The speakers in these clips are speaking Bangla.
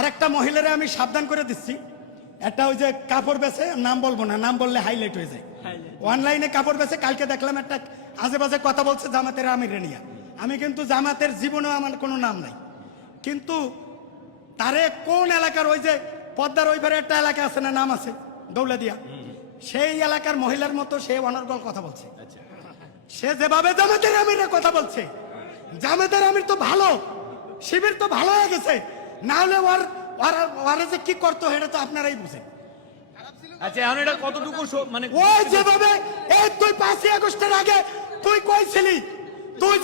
আরেকটা মহিলারে আমি সাবধান করে দিচ্ছি, একটা ওই যে কাপড় বেচে, নাম বলবো না, নাম বললে হাইলাইট হয়ে যায়, অনলাইনে কাপড় বেচে। কালকে দেখলাম একটা আজে বাজে কথা বলছে জামাতের আমির নিয়া। আমি কিন্তু জামাতের জীবনেও আমার কোনো নাম নাই, কিন্তু তারে কোন এলাকার, ওই যে পদ্মার ওই পারে একটা এলাকা আছে না, নাম আছে দৌলাদিয়া, সেই এলাকার মহিলার মতো সে অনর্গল কথা বলছে। সে যেভাবে জামাতের আমিরের কথা বলছে, জামাতের আমির তো ভালো, শিবির তো ভালো হয়ে গেছে, না হলে ওরা যে কি করতো সেটা তো আপনারাই বুঝেন। আচ্ছা এখন এটা কতটুকু মানে ওই যেভাবে এই তুই 5ই আগস্টের আগে তুই কইছিলি, তুই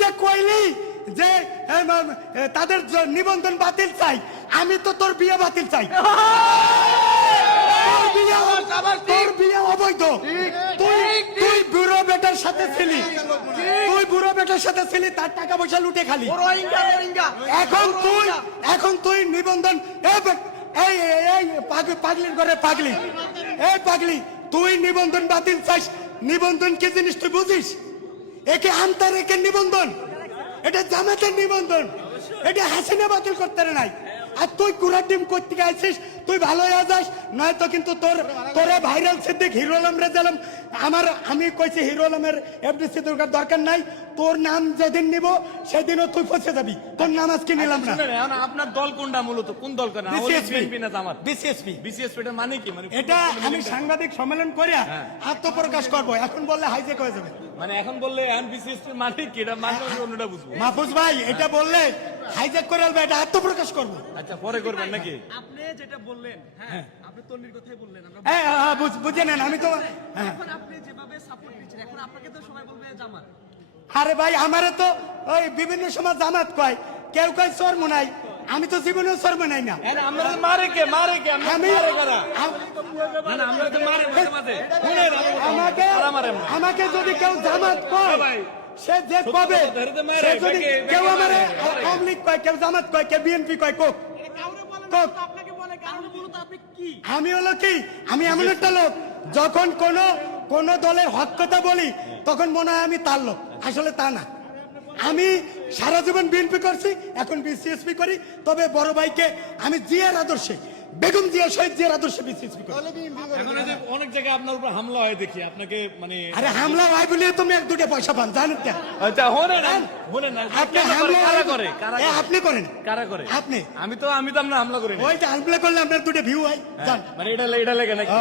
যে কইলি যে তাদের নিবন্ধন বাতিল চাই, আমি তো তোর বিয়ে বাতিল চাই। তোর বিয়ে অবৈধ। তুই বুড়ো বেটার সাথে ছিলি, তার টাকা পয়সা লুটে খালি। এখন তুই নিবন্ধন, এই পাগলির ঘরে পাগলি, এই পাগলি, তুই নিবন্ধন বাতিল চাইস। নিবন্ধন কি জিনিস তুই বুঝিস? একে আনতার, একে নিবন্ধন, এটা জামাতের নিবন্ধন, এটা হাসিনা বাতিল করতে নাই। আর তুই কুড়া টিম করতে আইছিস, তুই ভালো হয়ে যাস, নয়তো কিন্তু তোরে ভাইরাল সিদ্দিক হিরো আলম রেজালাম আমি কইছি হিরো আলমের এফডিসি দরকার নাই, তোর নাম যেদিন নিব সেদিনও তুই ফসে যাবি, তোর নাম আজকে নিলাম না। আপনার দল কোনটা, মূলত কোন দল করেন? বিসিএসপি। এটা মানে কি? মানে এটা আমি সাংবাদিক সম্মেলন করে আত্মপ্রকাশ করব, এখন বললে হাইজেক হয়ে যাবে। মানে এখন বললে বিসিএসপি মানে কি, এটা মানে অন্যটা বুঝবো। মাহফুজ ভাই, এটা বললে হাইজেক করে আলবে, এটা আত্মপ্রকাশ করব। আচ্ছা পরে করবেন নাকি? আপনি যেটা বললেন, হ্যাঁ আপনি তন্নির কথাই বললেন, আমরা হ্যাঁ বুঝে নেন, আমি তো এখন আপনি যেভাবে সাপোর্ট দিচ্ছেন, এখন আপনাকে তো সবাই বলবে জামাত। আরে ভাই, আমারে তো ওই বিভিন্ন সময় জামাত কয়, কেউ কয় চোর মনাই, আমি তো জীবনেও চোর মনাই না। আমরা মারে কে আমি আমাকে যদি কেউ জামাত কয়, সে যে কবে, সে যদি কেউ আমারে আওয়ামী লীগ কয়, কেউ জামাত কয়, কেউ বিএনপি কয়, কোক আমি হলো কি, আমি এমন একটা লোক, যখন কোন দলের হক কথা বলি তখন মনে হয় আমি তার লোক, আসলে তা না। আমি সারা জীবন বিএনপি করছি, এখন বিসিএসপি করি, তবে বড় ভাইকে আমি জিয়ার আদর্শে, বেগম জিয়া, শহীদ জিয়ার আদর্শে বিসিএসপি করি। এখন এই যে অনেক জায়গায় আপনার উপর হামলা হয় দেখি, আপনাকে মানে আরে হামলা হয় বলে তুমি 1-2 পয়সা পান, জানেন না? আচ্ছা হনেন না, আপনি হামলা কারা করে? আপনি করেন? কারা করে? আপনি। আমি তো আমরা হামলা করি না। ওইটা হামলা করলে আপনার 2 ভিউ হয়, জান? মানে এটা লেগে নাকি?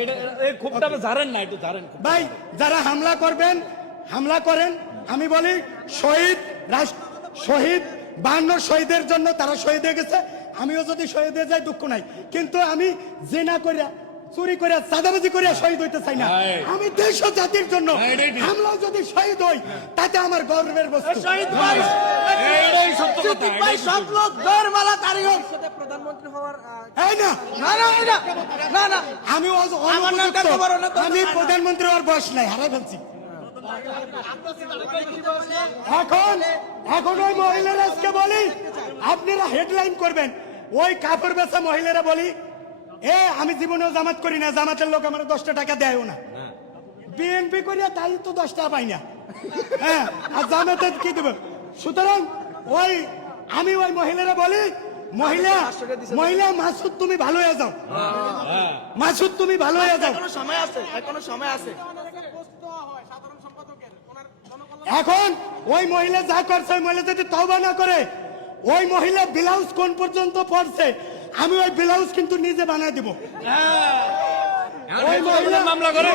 এটা এই খুবটা ঝাড়েন না, একটু ঝাড়েন ভাই। যারা হামলা করবেন, হামলা করেন। আমি বলি শহীদ 52 শহীদের জন্য তারা শহীদ হয়ে গেছে, আমিও যদি শহীদ হয়ে যাই দুঃখ নাই, কিন্তু আমি জিনা করিয়া, চুরি করিয়া, চাঁদাবাজি করিয়া শহীদ হইতে চাই না। আমি দেশ ও জাতির জন্য হামলা যদি শহীদ হই, তাতে আমার গর্বের বস্তু। এইটাই সত্য কথা। ভাই সব লোক জয়মালা তারিখ সাথে প্রধানমন্ত্রী হওয়ার এই না না আমি আমি প্রধানমন্ত্রী হওয়ার বয়স নাই, হারাই ফেলছি। এখন ওই মহিলারা আজকে বলি, আপনারা হেডলাইন করবেন, ওই কাপড় বেচা মহিলারা বলি, আমি জীবনেও জামাত করি না, জামাতের লোক আমার 10 টাকা দেয়ও না, বিএনপি করিয়া তাই তো 10 টাকা পাই না, হ্যাঁ, আর জামাতের কি দেব? সুতরাং আমি ওই মহিলারা বলি, মহিলা মাসুদ তুমি ভালো হয়ে যাও, মাসুদ তুমি ভালো হয়ে যাও, এখনো সময় আছে। এখন ওই মহিলা যা করছে, ওই মহিলা যদি তওবা না করে, ওই মহিলা ব্লাউজ কোন পর্যন্ত পড়ছে, আমি ওই ব্লাউজ কিন্তু নিজে বানাই দিব। ওই মহিলা মামলা করে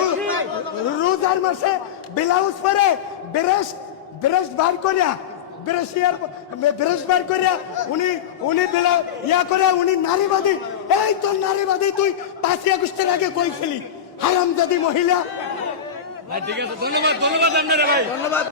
রোজার মাসে ব্লাউজ পরে ব্রেস্ট বার করিয়া, ব্রেস্ট বার করিয়া উনি ইয়া করে, উনি নারীবাদী। এই তো নারীবাদী, তুই 5ই আগস্টের আগে কইছিলি হারামজাদি মহিলা। ঠিক আছে, ধন্যবাদ আপনারা ভাই, ধন্যবাদ।